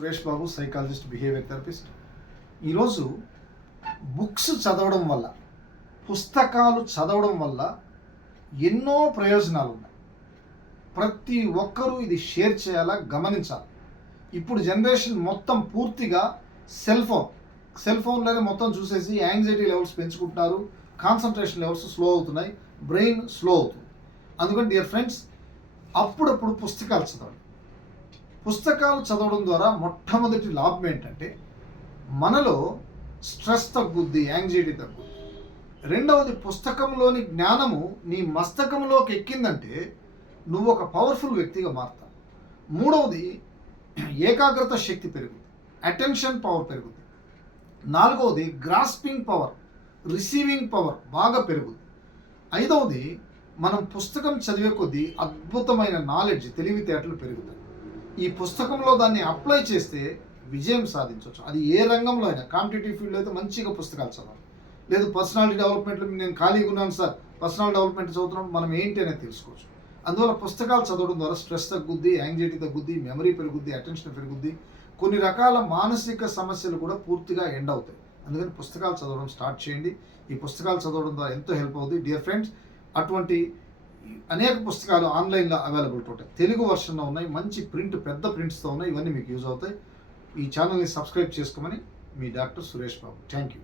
Suresh Babu psychologist behaviour therapist. ఈరోజు books చదవడం వల్ల పుస్తకాలు చదవడం వల్ల ఎన్నో ప్రయోజనాలు ఉన్నాయి. ప్రతి ఒక్కరూ ఇది షేర్ చేయాలా గమనించాలి? ఇప్పుడు జనరేషన్ మొత్తం పూర్తిగా సెల్ ఫోన్. సెల్ ఫోన్లోనే మొత్తం చూసేసి యాంగ్జైటీ లెవెల్స్ పెంచుకుంటున్నారు. కాన్సన్ట్రేషన్ లెవెల్స్ స్లో అవుతున్నాయి. బ్రెయిన్ స్లో అవుతుంది. అందుకని డియర్ ఫ్రెండ్స్ అప్పుడప్పుడు పుస్తకాలు చదవండి. పుస్తకాలు చదవడం ద్వారా మొట్టమొదటి లాభం ఏంటంటే మనలో స్ట్రెస్ తగ్గుద్ది యాంగ్జైటీ తగ్గుద్ది. రెండవది పుస్తకంలోని జ్ఞానము నీ మస్తకంలోకి ఎక్కిందంటే నువ్వు ఒక పవర్ఫుల్ వ్యక్తిగా మారుతావు. మూడవది ఏకాగ్రత శక్తి పెరుగుతుంది అటెన్షన్ పవర్ పెరుగుతుంది నాలుగవది గ్రాస్పింగ్ పవర్ రిసీవింగ్ పవర్ బాగా పెరుగుతుంది ఐదవది మనం పుస్తకం చదివే కొద్దీ అద్భుతమైన నాలెడ్జ్ తెలివితేటలు పెరుగుతాయి. ఈ పుస్తకంలో దాన్ని అప్లై చేస్తే విజయం సాధించవచ్చు. అది ఏ రంగంలో అయినా కాంపిటేటివ్ ఫీల్డ్ అయితే మంచిగా పుస్తకాలు చదవాలి. లేదు పర్సనాలిటీ డెవలప్మెంట్లో నేను ఖాళీగా ఉన్నాను సార్ పర్సనల్ డెవలప్మెంట్ చదువుతున్నప్పుడు మనం ఏంటి అనేది తెలుసుకోవచ్చు. అందువల్ల పుస్తకాలు చదవడం ద్వారా స్ట్రెస్ తగ్గుద్ది యాంగ్జైటీ తగ్గుద్ది మెమరీ పెరుగుద్ది అటెన్షన్ పెరుగుద్ది కొన్ని రకాల మానసిక సమస్యలు కూడా పూర్తిగా ఎండ్ అవుతాయి. అందుకని పుస్తకాలు చదవడం స్టార్ట్ చేయండి. ఈ పుస్తకాలు చదవడం ద్వారా ఎంతో హెల్ప్ అవుతుంది డియర్ ఫ్రెండ్స్ అటువంటి అనేక పుస్తకాలు ఆన్లైన్లో అవైలబుల్ ఉంటాయి తెలుగు వర్షన్లో ఉన్నాయి మంచి ప్రింట్ పెద్ద ప్రింట్స్తో ఉన్నాయి ఇవన్నీ మీకు యూజ్ అవుతాయి. ఈ ఛానల్ని సబ్స్క్రైబ్ చేసుకోమని మీ doctor Suresh Babu. Thank you.